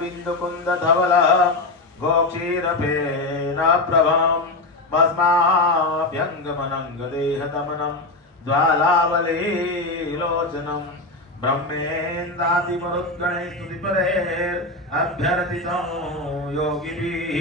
बिंदु कुंद धवल गोक्षीरफेन प्रभम भस्माभ्यंगमनंग देह दमनम ज्वालावलीलोचनम ब्रह्मेन्द्रादि मरुद्गणे स्तुतिपरेर अभ्यर्थितं योगिभिः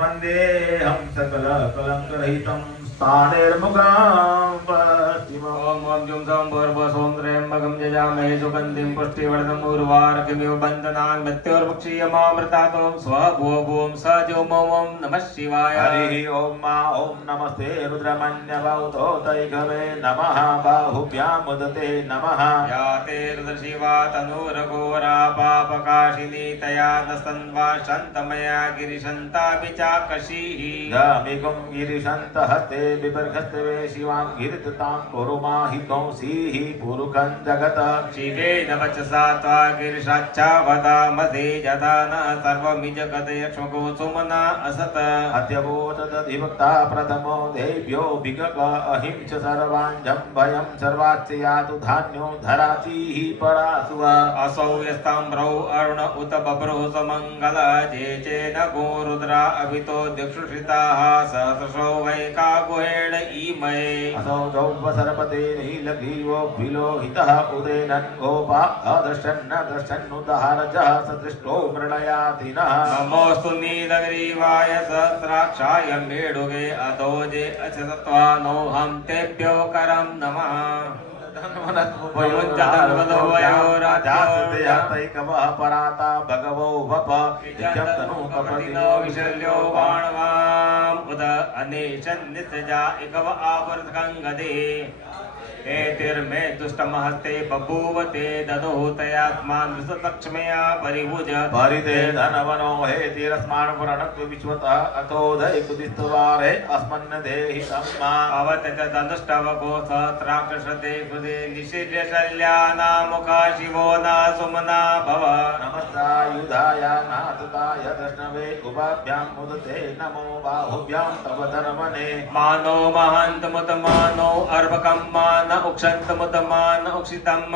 वन्देऽहं सकल कलंकरहितं स्थानेर्मुखं पश्चिमम् ॐ जुं सं भूर्भुवस्सुं त्र्यम्बकं यजामहे सुगन्धिं पुष्टिवर्धनम् उर्वारुकमिव बन्धनान् मृत्योर्मुक्षीयमामृतात् स्वभुवभुवं स ज्योमोमं नमः शिवाय हरिः ॐ मा ॐ नमस्ते रुद्रमन्यभौतो तैघवे नमः बाहुभ्यामुदते नमः या ते रुद्रशिवा तनूरघोरा पापकाशिनी तया नस्तन्वा शन्तमया गिरिशन्तापि चाकशीः गामिगुं गिरिशन्तहस्ते बिबर्हस्ते शिवां गिरिततां कुरुमाहितं सीः पुरुखं जगत शिवेन वचसा त्वा गिरिशाच्चावदामसे यथा न सर्वमिजगत यक्ष्मको सुमना असत अद्यवोचदधिभक्ता प्रथमो देव्यो विगक अहिं च सर्वाञ्जं भयं सर्वाच्च यातु धान्यो धराचिः परासुव असौ यस्ताम्रौ अरुण उत बभ्रो समङ्गल जे चेन गो रुद्रा अभितो दिक्षुषिताः सहस्रशो वैका गुहेण ईमये असौ जौवसर्पते नीलग्रीवो विलोहितः उदेनन् गोपा अदर्शन् दर्शन्नुदहारजः सदृष्टो मृणयातिनः नमोऽस्तु नीलग्रीवाय सहस्राक्षाय मेढुगे अधोजे अचतत्वानो हम तेभ्यो करं नमः पराता भगवो वप तनु कपतिनो विशल्यो बाणवाम उद अनेशन निसजा एकव आवर्तकंगदे एतिर्मे दुष्टमहस्ते बभूवते ददोहतयात्मान विसतक्ष्मया परिभुज परिते धनवनो हेतिरस्मान् पुरणत्व विश्वतः अतोदय कुदिस्तवारे अस्मन्न देहि सम्मा अवतत तदुष्टवको सहस्राक्षते कृते निशिर्य शल्यानामुखा शिवो ना सुमना भव नमस्तायुधाय नाथताय दृष्णवे उपाभ्यां मुदते नमो बाहुभ्यां तव धर्मणे मानो महान्तमुत मानो अर्भकं मान उक्षन्तमुतमान उक्षितम्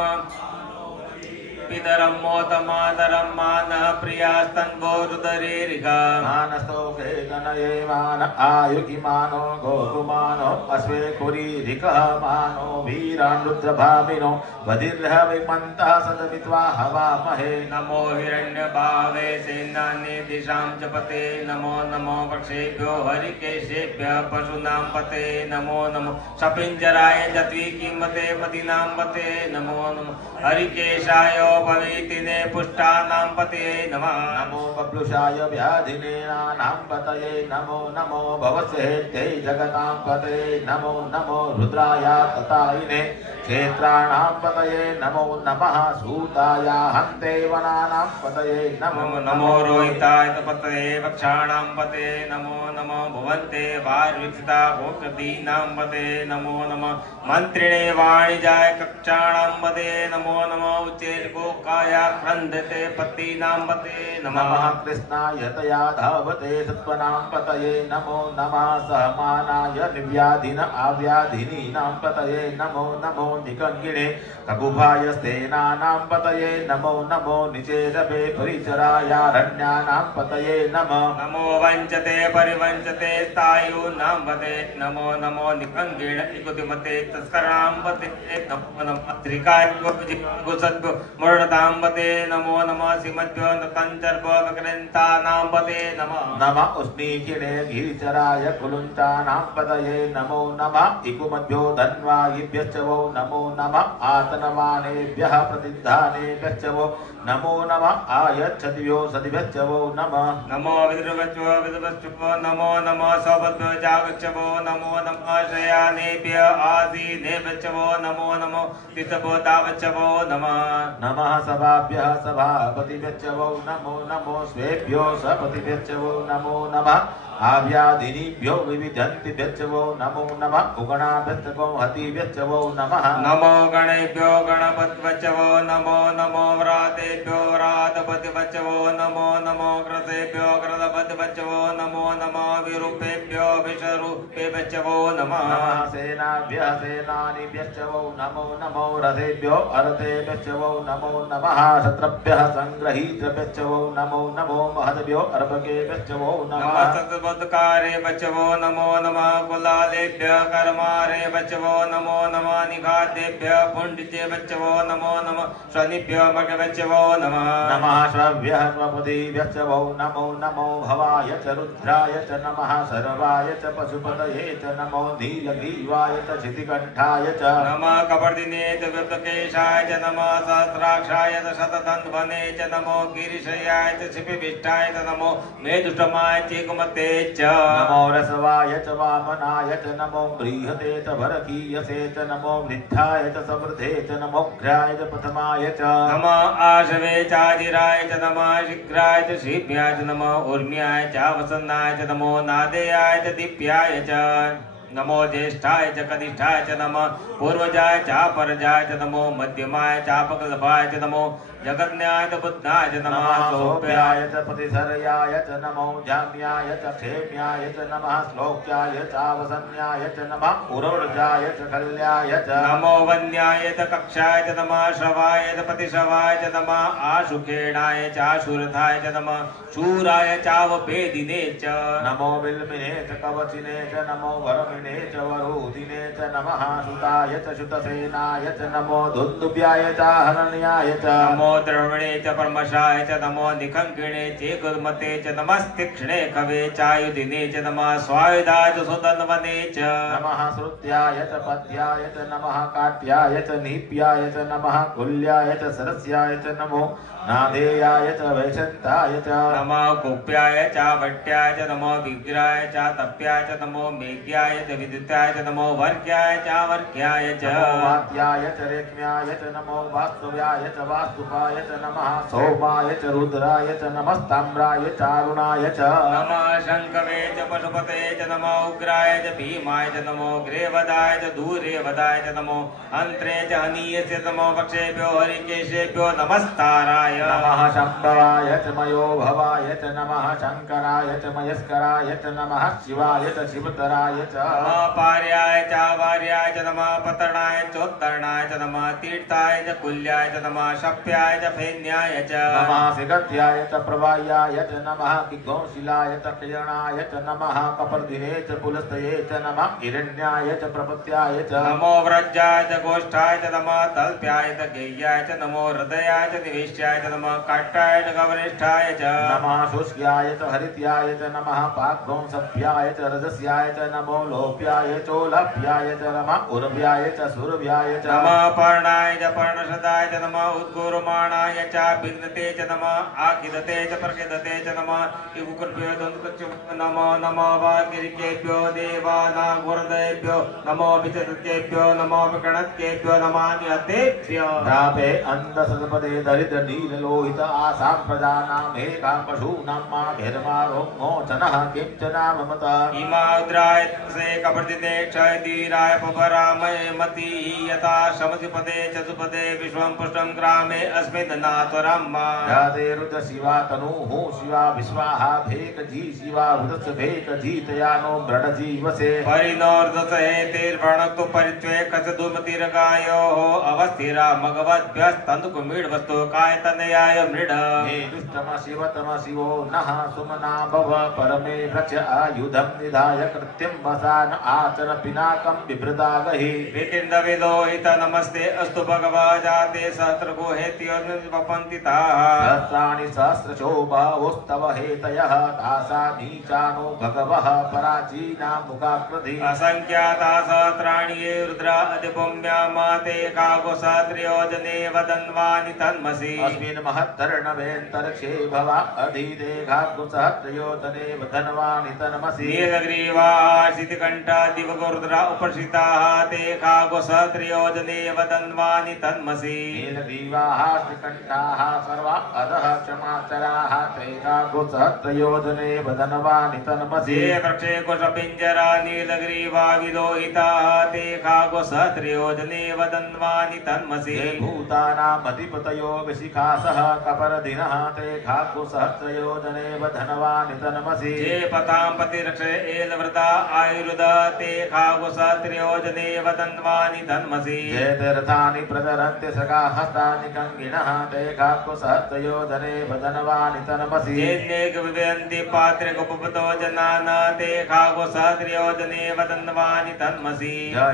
पितरं मोतमातरं मानः प्रियास्तन्वो रुदरेरिका मानस्तोके तनये मान आयुकिमानो गोकुमानो अश्वे कुरीरिकः मानो वीरान् रुद्रभामिनो वधिर्हविमन्तः सदमित्वा हवामहे नमो हिरण्यभावे सेनानि दिशां च पते नमो नमो वृक्षेभ्यो हरिकेशेभ्यः पशूनां पते नमो नमो सपिञ्जराय जत्विकीमते पदीनां पते नमो नमो हरिकेशाय पवितिने पुष्टानां पते नमः नमो बब्लुषाय व्याधिनेनानां पतये नमो नमो भवस्येत्यै जगतां पतये नमो नमो रुद्राय ततायिने क्षेत्राणां पतये नमो नमः सूताय हन्ते वनानां पतये नमो नमो रोहिताय पतये वक्षाणां पतये नमो नमो भुवन्ते वार्विक्षिता गोकदीनां पतये नमो नमः मन्त्रिणे वाणिजाय कक्षाणां पतये नमो नमो उच्चैर्गोकाय क्रन्दते पतीनां पतये नमः कृष्णाय तया धावते सत्त्वनां पतये नमो नमः सहमानाय निर्व्याधिन आव्याधिनीनां पतये नमो नमो निकंगिणे ककुभाय स्तेनानां पतये नमो नमो निचेरभे परिचरायारण्यानां पतये नमः नमो वञ्चते परिवञ्चते तायूनां पतये नमो नमो निकंगिण इकुतिमते तस्करां पतये नमो नमः त्रिकाय गुसद्भ्यो मुरणतां पतये नमो नमः सिमद्भ्यो नतञ्चर्भ्यो विक्रन्तानां पतये नमः नमः उष्णीकिणे गिरिचराय कुलुञ्चानां पतये नमो नमः इकुमद्भ्यो धन्वायिभ्यश्च वो नमो नमः आतनवानेभ्यः प्रतिधानेभ्यश्च वो नमो नमः आयच्छतिभ्यो सतिभ्यश्च वो नमः नमो विद्रुवच्चो विद्रुवच्चो नमो नमः सौभद्भ्यो जागच्च वो नमो नमः शयानेभ्यः आसीनेभ्यश्च वो नमो नमो तितभो तावच्च वो नमः नमः सभाभ्यः सभापतिभ्यश्च वो नमो नमो स्वेभ्यो सपतिभ्यश्च वो नमो नमः आव्याधिनीभ्यो विविधन्तिभ्यश्च वो नमो नमः उगणाभ्यश्च वो हतिभ्यश्च वो नमः नमो गणेभ्यो गणपतिभ्यश्च वो नमो नमो व्रातेभ्यो व्रातपतिभ्यश्च वो नमो नमो कृतेभ्यो कृतपतिभ्यश्च वो नमो नमो विरूपेभ्यो विषरूपेभ्यश्च वो नमः सेनाभ्यः सेनानिभ्यश्च वो नमो नमो रथेभ्यो अरथेभ्यश्च वो नमो नमः शत्रभ्यः संग्रहीतभ्यश्च वो नमो नमो महद्भ्यो अर्भकेभ्यश्च वो नमः कारे बचवो नमो नमः कुलालेभ्यः कर्मारे बचवो नमो नमः निघातेभ्यः पुण्डिते बचवो नमो नमः स्वनिभ्यः मगवचवो नमः नमः श्रव्यः स्वपतिभ्यश्च वो नमो नमो भवाय च रुद्राय च नमः सर्वाय च पशुपतये च नमो नीलग्रीवाय च क्षितिकण्ठाय च नमः कपर्दिने च वृत्तकेशाय च नमः सहस्राक्षाय च शतधन्वने च नमो गिरिशयाय च क्षिपिविष्टाय च नमो मेदुष्टमाय च कुमते नमो रसवाय च वामनाय च नमो गृहते च भरकीयसे च नमो वृद्धाय च समृद्धे च नमोग्राय च प्रथमाय च नमः आशवे चाजिराय च नमः शीघ्राय च श्रीभ्याय च नमः ऊर्म्याय च वसन्नाय च नमो नादेयाय च दीप्याय च नमो ज्येष्ठाय च कनिष्ठाय च नमः पूर्वजाय च परजाय च नमो मध्यमाय च अपकल्पाय च नमो जगन्याय च बुद्धाय च नमः सोप्याय च प्रतिसर्याय च नमो जाम्याय च क्षेम्याय च नमः श्लोक्याय च वसन्याय च नमः उरोर्जाय च कल्याय च नमो वन्याय च कक्षाय च नमः श्रवाय च प्रतिश्रवाय च नमः आशुखेणाय च आशुरथाय च नमः शूराय चावभेदिने च नमो बिल्मिने च कवचिने च नमो वरमिणे वायुने च वरुदिने च नमः सुताय च शुतसेनाय च नमो दुन्दुभ्याय च हरण्याय च नमो द्रविणे च परमशाय च नमो निखङ्किणे च गुरुमते च नमस्तीक्ष्णे कवे चायुधिने च नमः स्वायुधाय च सुदन्वने च नमः श्रुत्याय च पद्याय च नमः काट्याय च नीप्याय च नमः कुल्याय च सरस्याय च नमो नादेयाय च वैशन्ताय च नमः कुप्याय च भट्ट्याय च नमो विग्राय च तप्याय च नमो मेघ्याय च विद्युताय च नमो वर्ग्याय च वर्ग्याय च वाद्याय च रेक्म्याय च नमो वास्तव्याय च वास्तुपाय च नमः सोमाय च रुद्राय च नमस्ताम्राय च अरुणाय च नमः शङ्कवे च पशुपते च नमो उग्राय च भीमाय च नमो ग्रेवदाय च दूरेवदाय च नमो अन्त्रे च हनीयस्य नमो पक्षेभ्यो हरिकेशेभ्यो नमस्ताराय नमः शम्भवाय च मयो भवाय च नमः शङ्कराय च मयस्कराय च नमः शिवाय च शिवतराय च नमः पार्याय च वार्याय च नमः पतनाय चोत्तरणाय च नमः तीर्थाय च कुल्याय च नमः शप्याय च फेन्याय च नमः सिगत्याय च प्रवाह्याय च नमः किग्गौशिलाय च क्षयणाय च नमः कपर्दिने च पुलस्तये च नमः हिरण्याय च प्रपत्याय च नमो व्रजाय च गोष्ठाय च नमः तल्प्याय च गेय्याय च नमो हृदयाय च निवेश्याय च नमः काट्टाय च गवनिष्ठाय च नमः शुष्क्याय च हरित्याय च नमः पाग्भौंसभ्याय च रजस्याय च नमो लोप्याय चोलभ्याय च नमः उर्व्याय च सुरभ्याय च नमः पर्णाय च पर्णशदाय च नमः उद्गुरुमाणाय च भिन्नते च नमः आकिदते च प्रकिदते च नमः इवुकृभ्यो नमो नमो वागिरिकेभ्यो देवानागुरुदेभ्यो नमो विचतृत्येभ्यो नमो विगणत्केभ्यो नमान्यतेभ्यो रापे अन्धसदपदे दरिद्र नीललोहित आसां प्रजानां एकां पशूनां माभिर्मारोमोचनः किञ्चना ममत इमाद्राय से कपर्दिने क्षयधीराय पपरामय मति यथा शमसिपदे चतुपदे विश्वं पुष्टं ग्रामे अस्मिन् नात्वरम्मा यादे रुद्र शिवा तनुः शिवा विश्वाहा भेक जी शिवा रुद्रस्य भेक जीतयानो मृड जीवसे परिणोर्दसे तेर्वणक्तु परित्वे कचदुमतिर्गायोः अवस्थिरा मगवद्भ्यस्तन्दुकुमीढवस्तु कायतनयाय मृड हे दुष्टम शिवतम शिवो नः सुमना भव परमे वृक्ष आयुधं निधाय कृत्यं वसान आचर पिनाकं बिभृतागहि विकिन्दविलोहित नमस्ते अस्तु भगवा जाते सहस्रगोहेत्योपन्ति ताः सहस्राणि सहस्रशोभावोस्तव हेतयः तासा नीचानो भगवः पराचीना मुखाकृति असंख्याता सहस्राणि ये रुद्रा अधिपुम्यामाते कागुसहस्रयोजने वदन्वानि तन्मसि अस्मिन् महत्तर्णवेऽन्तरिक्षे भवा अधीते घातुसहस्रयोजने वदन्वानि तन्मसि नीलग्रीवाः शितिकण्ठा दिवगुरुद्रा उपर्षिताः ते कागुसहस्रयोजने वदन्वानि तन्मसि नीलग्रीवाः श्रीकण्ठाः सर्वा अधः क्षमाचराः ते घातुसहस्रयोजने वदन्वानि तन्मसि ये वृक्षे कुशपिञ्जरा नीलग्रीवा विलोहिताः ते कागुसहस्रयोजने वदन्वानि तन्मसि ये भूतानामधिपतयो विशिखासः कपर्दिनः ते घातुसहस्रयोजने वदन्वानि तन्मसि ये पतां पतिरक्षे एलवृता आयुर्द ते कागुसहस्रयोजने वदन्वानि तन्मसि ये तीर्थानि प्रचरन्ति सखाहस्तानि कङ्गिणः ते घातुसहस्रयोजने वदन्वानि तन्मसि येनेक विवयन्ति पात्रे कुपपतो जनान ते कागुसहस्रयोजने वदन्वानि तन्मसि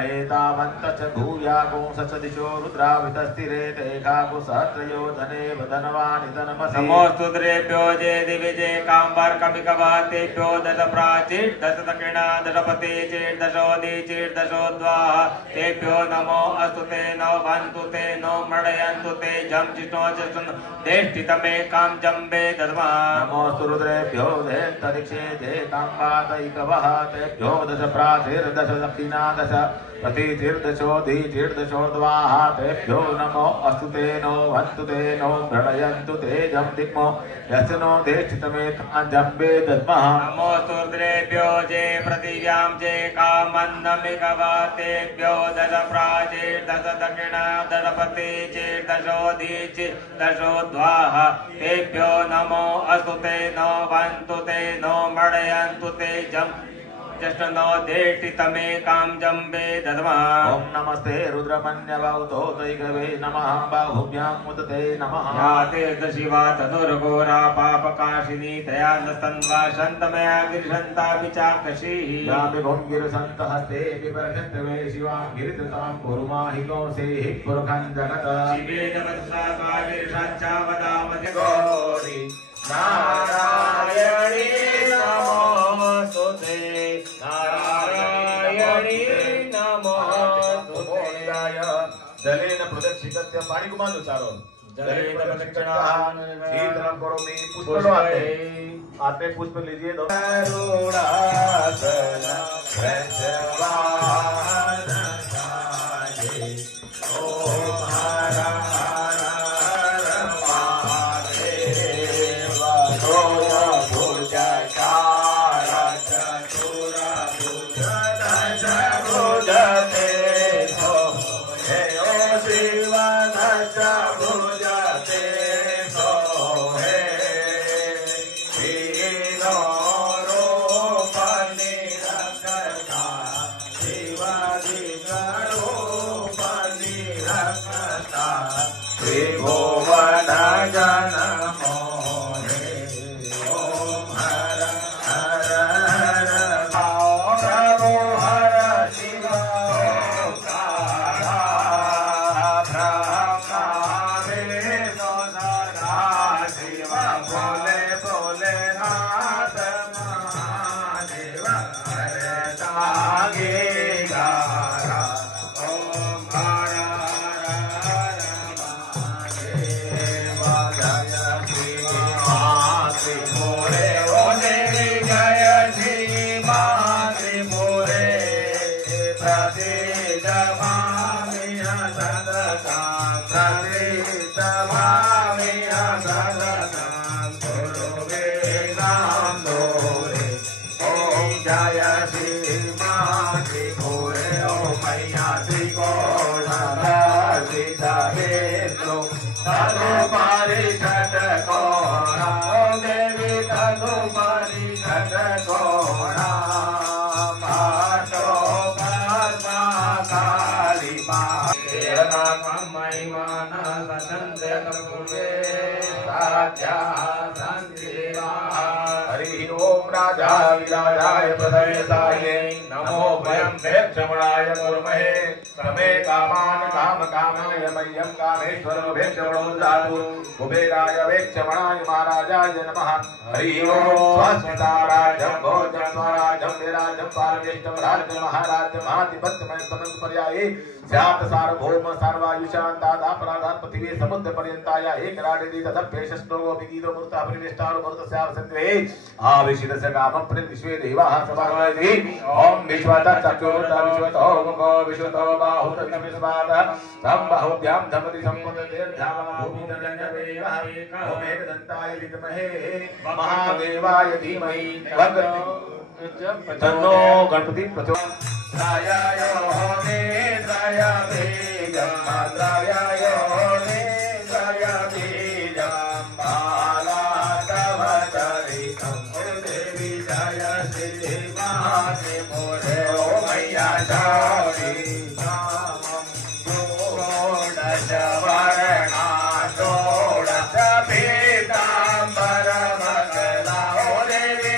एतावन्तश्च भूयागुंसश्च दिशो रुद्रावितस्थिरे ते घातुसहस्रयोजने वदन्वानि तन्मसि नमोऽस्तु द्रेभ्यो जे दिवि जे काम्बार्कमिकवा तेभ्यो दश प्राचीर् दश दक्षिणा दशपते चेर् दशोदि चेर् दशोद्वाः तेभ्यो नमो अस्तु ते नो वन्तु ते नो मृडयन्तु ते जं जिष्णो जष्टन् देष्टितमेकां जम्बे दद्मः नमोऽस्तु रुद्रेभ्यो देन्तरिक्षे जे काम्बादैकवः तेभ्यो दश प्राचीर्दश दक्षिणा दश प्रतीचिर्दशोदीचिर्दशोर्ध्वाः तेभ्यो नमो अस्तु ते नो वन्तु ते नो प्रणयन्तु ते जं दिग्मो यस्य नो देष्टितमेकां जम्बे दद्मः नमोऽस्तु रुद्रेभ्यो जे पृथिव्यां जे कामन्नमिकवा तेभ्यो दश प्राचीर् दश दक्षिणा दशपते चेर् दशोदीचिर् दशोद्वाः तेभ्यो नमो अस्तु ते नो वन्तु ते नो मृडयन्तु ते जं जष्टनो देष्टि तमे काम जम्बे दधमा ओम नमस्ते रुद्रमन्यबाहुतो तैगवे नमः बाहुभ्यां मुदते नमः या तीर्थशिवा तनुर्घोरा पापकाशिनी तया नस्तन्वा शन्तमया गिरिशन्ता विचाकशी या विभुं गिरिसन्तहस्ते विपर्षन्तवे शिवां गिरिततां कुर्माहिको सेहि पुरखं जगत शिवे नमस्सा कालिर्षाच्चा वदामति गौरी नारायणी नमोस्तुते नारायणी नमोस्तुते जलेन प्रदक्षिणस्य पाणी कुमार उच्चारो जलेन प्रदक्षिणां शीतलं करोमि पुष्पलो आते पुष्प लीजिए दो करुणासन वृषवाहन साजे ओम हर हर महादेव दोय भुज चार चतुर भुज दश भुज ते हे ओ शिव दश भुज ते सो हे त्रिभुवन जन मोहे ओम हर हर हर प्रभु हर शिव ब्रह्मा विष्णु सदा शिव भोले भोले नाथ महादेव हरे जागे गारा ओम हर हरि ओम राजा विराजाय प्रदयसाये नमो वयं भेक्षमणाय कुर्महे समे कामान काम कामाय मह्यं कामेश्वरो भेक्षमणो ददातु कुबेराय भेक्षमणाय महाराजाय नमः हरि ओम स्वस्तिताराजं भोजं स्वराजं विराजं पारमेष्टं राज्य महाराज महाधिपत्यमय समस्त पर्याये स्यात् सार्वभौम सर्वायुषान्तादा पराधात् पृथिवी समुद्र पर्यन्ताय एक राडेदी तदप्येषष्टो विगीतो मूर्ता परिवेष्टारो मूर्तस्याव सन्त्वे आविशितस्य कामं प्रतिश्वे देवाः समागमयति ओम विश्वतः चक्षुर्ता विश्वतो मुखो विश्वतो बाहुत विश्वपादः सम्बाहुभ्यां धमति सम्पदतेर्ध्यां भूमितजन्यदेवः ओम एकदन्ताय विद्महे महादेवाय धीमहि तन्नो गणपति प्रचोदयात् नेत्राय बीजं भद्राय नेत्राय बीजं बालाटवचरितं देवी जय श्री महादेवोरे ओ मैया शारी नामं षोडश वर्णा षोडश पीताम्बरमङ्गला ओ देवी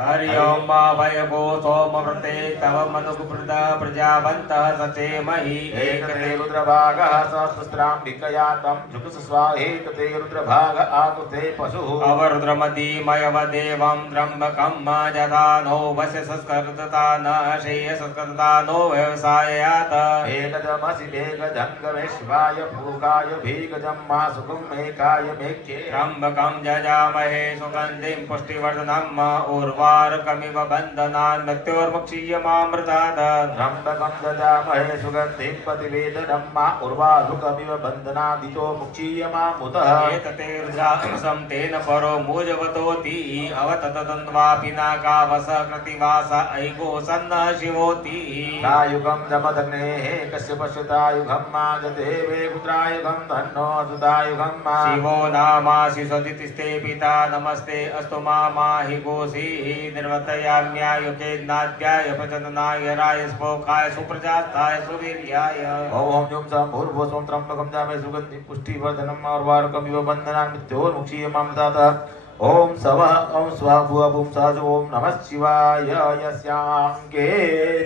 हरि ओम भयगो सोमव्रते तव मनुकुप्रदा प्रजावन्तः सचेमहि एकते रुद्रभागः सहस्राम्बिकयातं जुगुस्वाहेकते रुद्रभाग आकुते पशुः अवरुद्रमदीमयवदेवं त्र्यम्बकं यथा नो वस्य संस्कृतता न शेय संस्कृतता नो व्यवसायात् एकदमसि मेघजङ्गमेश्वाय भूगाय भीगजं मा सुकुमेकाय मेघ्ये त्र्यम्बकं जजामहे सुगन्धिं पुष्टिवर्धनं उर्वा उर्वारुकमिव बन्धनान् मृत्योर्मुक्षीयमामृतात् त्र्यम्बकं यजामहे सुगन्धिं प्रतिवेदनं मा उर्वारुकमिव बन्धनादितो मुक्षीयमामुतः एततेर्जासं तेन परो मुजवतोति अवततन्द्वापि नागावस कृतिवास ऐगो सन्न शिवोति तायुगं दमदग्नेः कस्य पश्यतायुगं मा जदेवे पुत्रायुगं धन्नो सुदायुगं मा शिवो नामासि सदितिस्ते पिता नमस्ते अस्तु माहि गोसी निर्वर्तयाम्यायुके नाद्याय प्रचन्दनाय राय स्पोकाय सुप्रजाताय सुवीर्याय ओम जुं सम्भूर्भुवस्वं त्र्यम्बकं जामे सुगन्धिं पुष्टिवर्धनम् उर्वारुकमिव बन्धनान् मृत्योर्मुक्षीयमामृतात् ओम स्वः भुवः भुं सः ओम नमः शिवाय यस्याङ्गे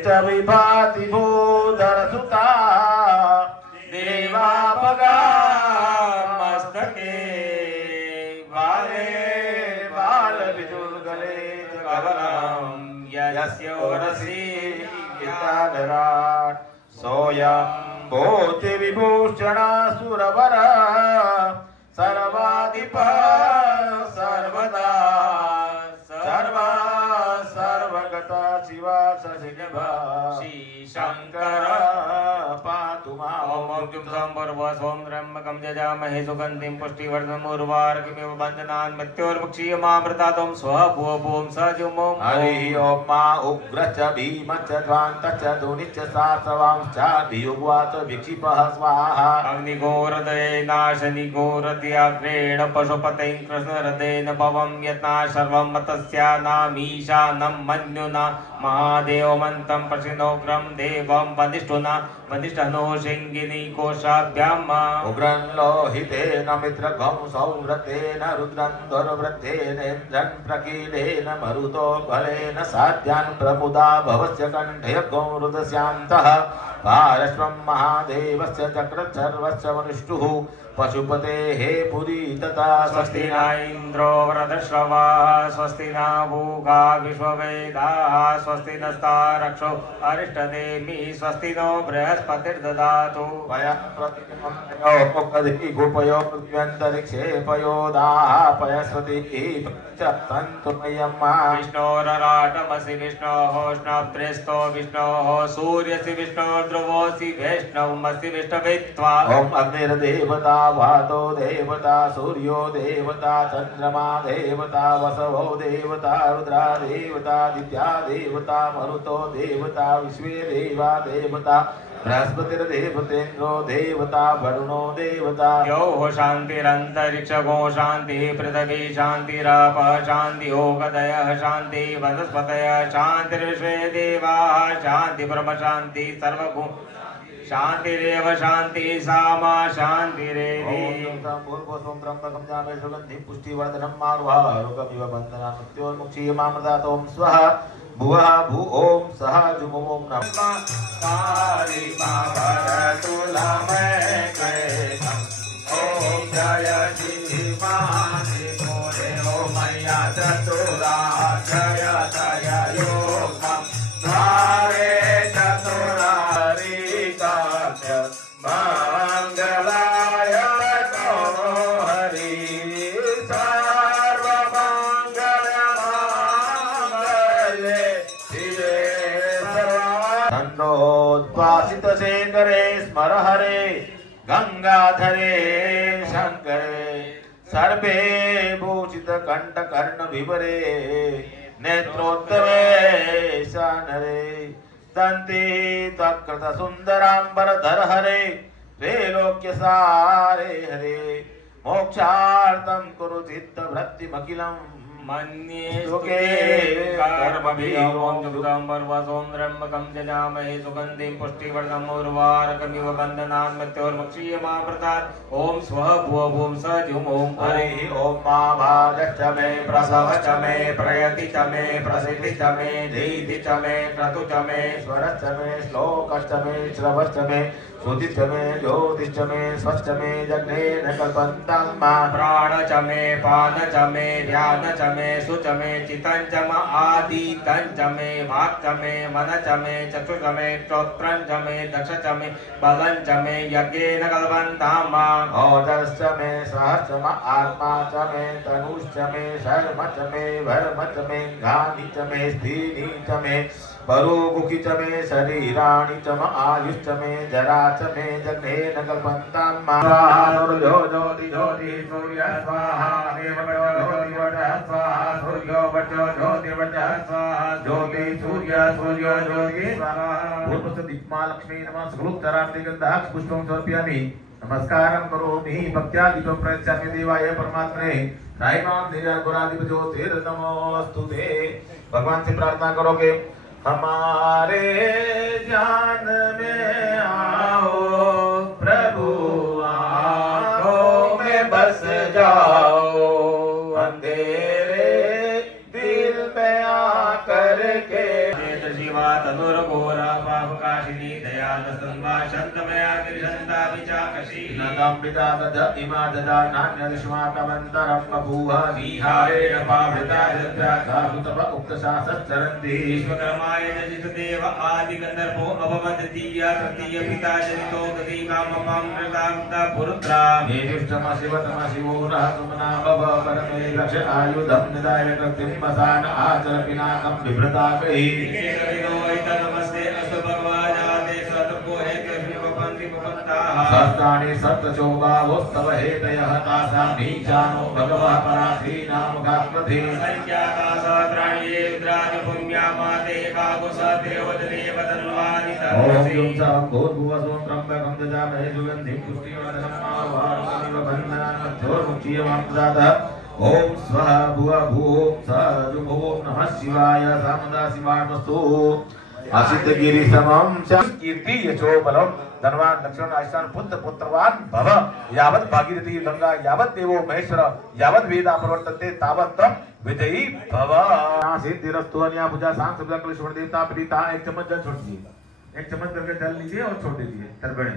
च विभाति भूधरसुता देवापगा मस्तके बाले बालविदुर्गले च कवलं यस्य ओरसि गीताधराट् सोऽयं भूति विभूषणासुरवर सर्वाधिपः सर्वदा सर्वगता शिवा सशिवा श्री शंकर पातु माम् ओम जुं सम्भर्वस्वं त्र्यम्बकं यजामहे सुगन्धिं पुष्टिवर्धनम् उर्वारुकमिव बन्धनान् मृत्योर्मुक्षीयमामृतात् ओम स्वः भुवः भुवं सः जुं ओम हरि ओम मा उग्र च भीम च ध्वान्त च धुनि च सासवांश्च भियुग्वाच विक्षिपः स्वाहा अग्निघोरदये नाशनिघोरदयाग्रेण पशुपतें कृष्णहृदयेन भवं यत्ना सर्वं मतस्यानामीशानं मन्युना महादेवमन्तं प्रसिद्धोग्रं देवं वनिष्ठुना वनिष्ठनो शिङ्गिनी कोशाभ्याम् उग्रं लोहितेन मित्रगं सौव्रतेन रुद्रं दुर्वृत्तेन इन्द्रं प्रकीलेन मरुतो बलेन साध्यान् प्रमुदा भवस्य कण्ठे गौरुदस्यान्तः पारश्वं महादेवस्य चक्रचर्वस्य वनिष्ठुः पशुपतेः पुरी तथा स्वस्ति न इन्द्रो वृधश्रवाः स्वस्ति न भूगा विश्ववेदाः स्वस्ति नस्तारक्षो अरिष्टनेमि स्वस्ति नो बृहस्पतिर्ददातु गोपयो पृथ्व्यन्तरिक्षे पयोदाः पयस्वती सन्तु विष्णोरराटमसि विष्णोः स्नप्त्रेस्तो विष्णोः सूर्यसि विष्णो ध्रुवोऽसि वैष्णवमसि विष्णवेत्वा ओम अग्निर्देवता वातो देवता सूर्यो देवता चंद्रमा देवता वसवो देवता रुद्रा देवता दित्या देवता मरुतो देवता विश्वे देवा देवता बृहस्पतिर्देवतेन्द्रो देवता वरुणो देवता योः शान्तिरन्तरिक्षगो शान्तिः पृथिवी शान्तिरापः शान्तियोगदयः शान्तिः वनस्पतयः शान्तिर्विश्वे देवाः शान्ति ब्रह्म शान्ति सर्वभूत शान्तिरेव शान्तिः सामा शान्तिरेवि पूर्वस्वं त्र्यम्बकं जामे सुगन्धिं पुष्टिवर्धनम् उर्वारुकमिव बन्धनान् मृत्योर्मुक्षीयमामृतात् ओम स्वः भुवः भू ओम सः जुं ओम नमः ओम जय शिवानि मोरे ओम मैया चतुरा जय जय योगं धारे चतुरारि काक्य मंगलाय तो हरि सर्वमंगलमांगल्ये शिवे सर्वानन्दोद्भासित शेखरे स्मर हरे गंगाधरे शंकरे सर्वे भूषित कंठ कर्ण विवरे नेत्रोत्तमे शानरे दंते तकृत सुंदरांबर धर हरे त्रैलोक्य सारे हरे मोक्षार्थं कुरु चित्त वृत्तिमखिलम् मन्ये सुखे कर्मभियों जुगदम्बर्वसों त्र्यम्बकं यजामहे सुगन्धिं पुष्टिवर्धनम् उर्वारुकमिव बन्धनान् मृत्योर्मुक्षीयमामृतात् ओम स्वः भुवः भुवं सः जुं ओम हरि ओम मा भाजश्च मे प्रसवश्च मे प्रयति च मे प्रसिद्धि च मे धीति च मे क्रतु च मे स्वरश्च मे श्लोकश्च मे श्रवश्च मे श्रुतिश्च मे ज्योतिश्च मे स्वच्छ मे जग्नेन कल्पन्तं मा प्राण च मे पान च मे ध्यान च मे सुच मे चितं च म आदितं च मे वाक् च मे मन च मे चक्षु च मे श्रोत्रं च मे दक्ष च मे बलं च मे यज्ञेन कल्पन्तं मा ओजश्च मे सहश्च म आत्मा च मे तनुश्च मे शर्म च मे वर्म च मे घानि च मे स्थीनि च मे परोमुखी च मे शरीराणि च म आयुश्च मे जरा च मे जग्नेन कल्पन्तं मा सूर्यो ज्योति ज्योति सूर्य स्वाहा देववचो ज्योतिवचः स्वाहा सूर्यो वचो ज्योतिवचः स्वाहा ज्योति सूर्य सूर्यो ज्योति स्वाहा पूर्वस्य दीप्मा लक्ष्मी नमः सुगुप्तरात्रि गन्धाक्ष पुष्पं समर्पयामि नमस्कारं करोमि भक्त्या दीपं प्रयच्छामि देवाय परमात्मने राइमां देया गुरादिपजो तेरे नमोस्तुते। भगवान से प्रार्थना करोगे हमारे जान में आओ प्रभु आँखों में बस जाओ अंधेरे दिल में आकर के शिवा तनुर्घोरा पापकाशिनी दयाल संवा शांतमया गिरिशंता विचाकशी नदं पिता दध इमा ददा नान्यदश्माकमन्तरं बभूव विहारेण पावृता जद्राधातुतप उक्तशासच्चरन्ति विश्वकर्माय जनित देव आदि गंधर्वो अभवदतीय तृतीय पिता जनितो गति कामपां कृतांता पुरुत्रा नेमिष्टम शिवतम शिवो रहतुमना भव परमे लक्ष आयुधं निदाय कृतिं वसान आचर पिनाकं बिभ्रता कहि नमस्ते अस्तु भगवानादे सतको हे कृष्णपन्ति पपन्ताः सस्तानि सप्तचोबावोस्तव हेतयः तासां नीचानो भगवः पराश्री नाम गात्रधे संज्ञाता सहस्राणि ये रुद्राणि पुण्या माते काकुसदेवदने वदन्वानि ओम युं सं भूर्भुवस्वं त्र्यम्बकं ददामहे सुगन्धिं पुष्टिवर्धनं मावारुणिव बन्धनान् मध्योर्मुक्षीयमाप्तदातः ओम स्वः भुवः भूः सः जुभुः नमः शिवाय सामदा शिवाणमस्तु असिद्ध गिरि समम कीर्ति यशो बलम धनवान लक्ष्मण आयुष्मान पुत्र पुत्रवान भव यावत् भागीरथी गंगा यावत् देवो महेश्वर यावत् वेदा प्रवर्तन्ते तावत् विजयी भव। सिद्धिरस्तु अन्या पूजा सांग सब लक्ष्मण देवता प्रीता एक चम्मच जल छोड़ दीजिए, एक चम्मच करके जल लीजिए और छोड़ दीजिए तर्पणे।